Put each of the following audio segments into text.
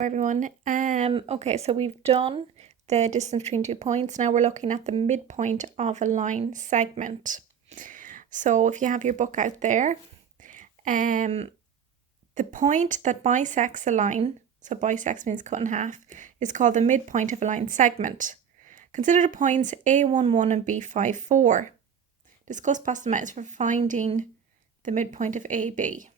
Everyone. Okay, so we've done the distance between 2 points. Now we're looking at the midpoint of a line segment. So if you have your book out there, the point that bisects a line, so bisects means cut in half, is called the midpoint of a line segment. Consider the points A11 and B54. Discuss possible methods for finding the midpoint of AB.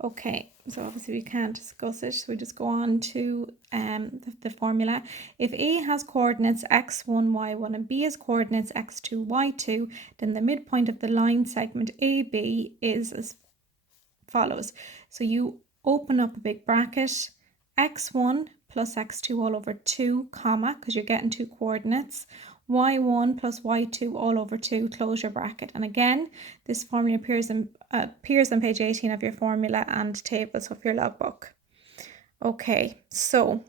Okay, so obviously we can't discuss it, so we just go on to the formula. If A has coordinates x1, y1 and B has coordinates x2, y2, then the midpoint of the line segment AB is as follows. So you open up a big bracket, x1 plus x2 all over 2, comma, because you're getting two coordinates, y1 plus y2 all over 2, close your bracket. And again, this formula appears on page 18 of your formula and tables of your logbook. Okay, so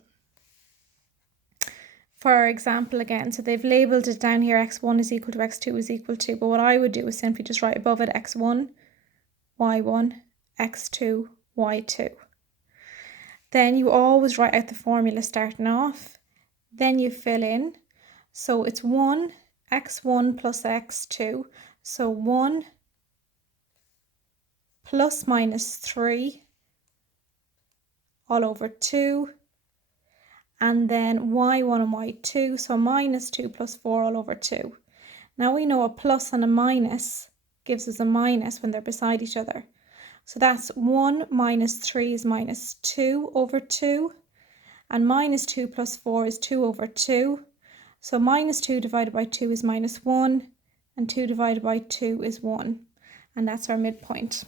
for example again, so they've labelled it down here, x1 is equal to x2 is equal to, but what I would do is simply just write above it x1, y1, x2, y2. Then you always write out the formula starting off, then you fill in. So it's 1, x1 plus x2, so 1 plus minus 3 all over 2, and then y1 and y2, so minus 2 plus 4 all over 2. Now we know a plus and a minus gives us a minus when they're beside each other. So that's 1 minus 3 is minus 2 over 2, and minus 2 plus 4 is 2 over 2. So minus 2 divided by 2 is minus 1, and 2 divided by 2 is 1. And that's our midpoint.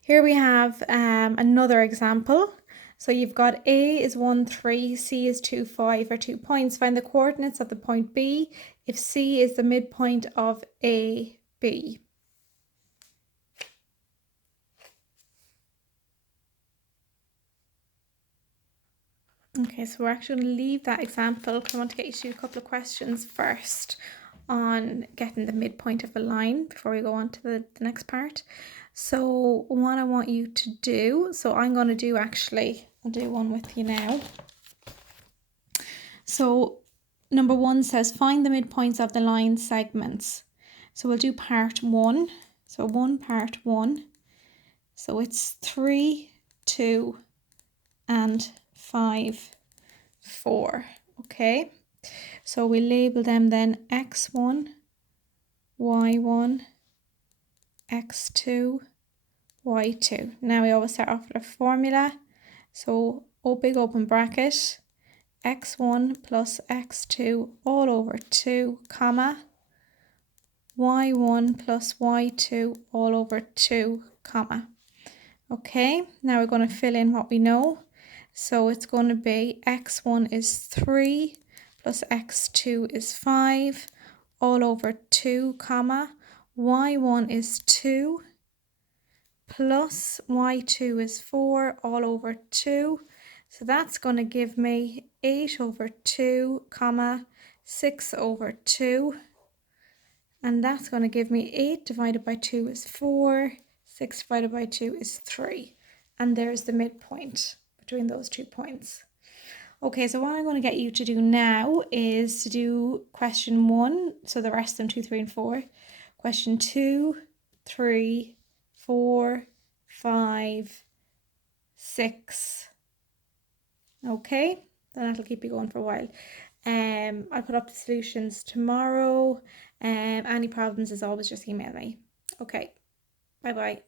Here we have another example. So you've got A is 1, 3, C is 2, 5 are 2 points. Find the coordinates of the point B if C is the midpoint of A, B. Okay, so we're actually going to leave that example because I want to get you to do a couple of questions first on getting the midpoint of a line before we go on to the next part. So what I want you to do, so I'm going to do I'll do one with you now. So number 1 says find the midpoints of the line segments. So we'll do part 1. So part 1. So it's 3, 2 and 5, 4. Okay, so we label them then x1, y1, x2, y2. Now we always start off with a formula. So big open bracket, x1 plus x2 all over 2, comma, y1 plus y2 all over 2, comma. Okay, now we're going to fill in what we know. So it's going to be x1 is 3 plus x2 is 5 all over 2, comma, y1 is 2 plus y2 is 4 all over 2. So that's going to give me 8 over 2, comma, 6 over 2. And that's going to give me 8 divided by 2 is 4, 6 divided by 2 is 3. And there's the midpoint between those 2 points. Okay, so what I'm going to get you to do now is to do question 1, so the rest of them 2, 3 and 4. Question 2, 3, 4, 5, 6. Okay, then that'll keep you going for a while. I'll put up the solutions tomorrow. Any problems, as always, just email me. Okay, bye-bye.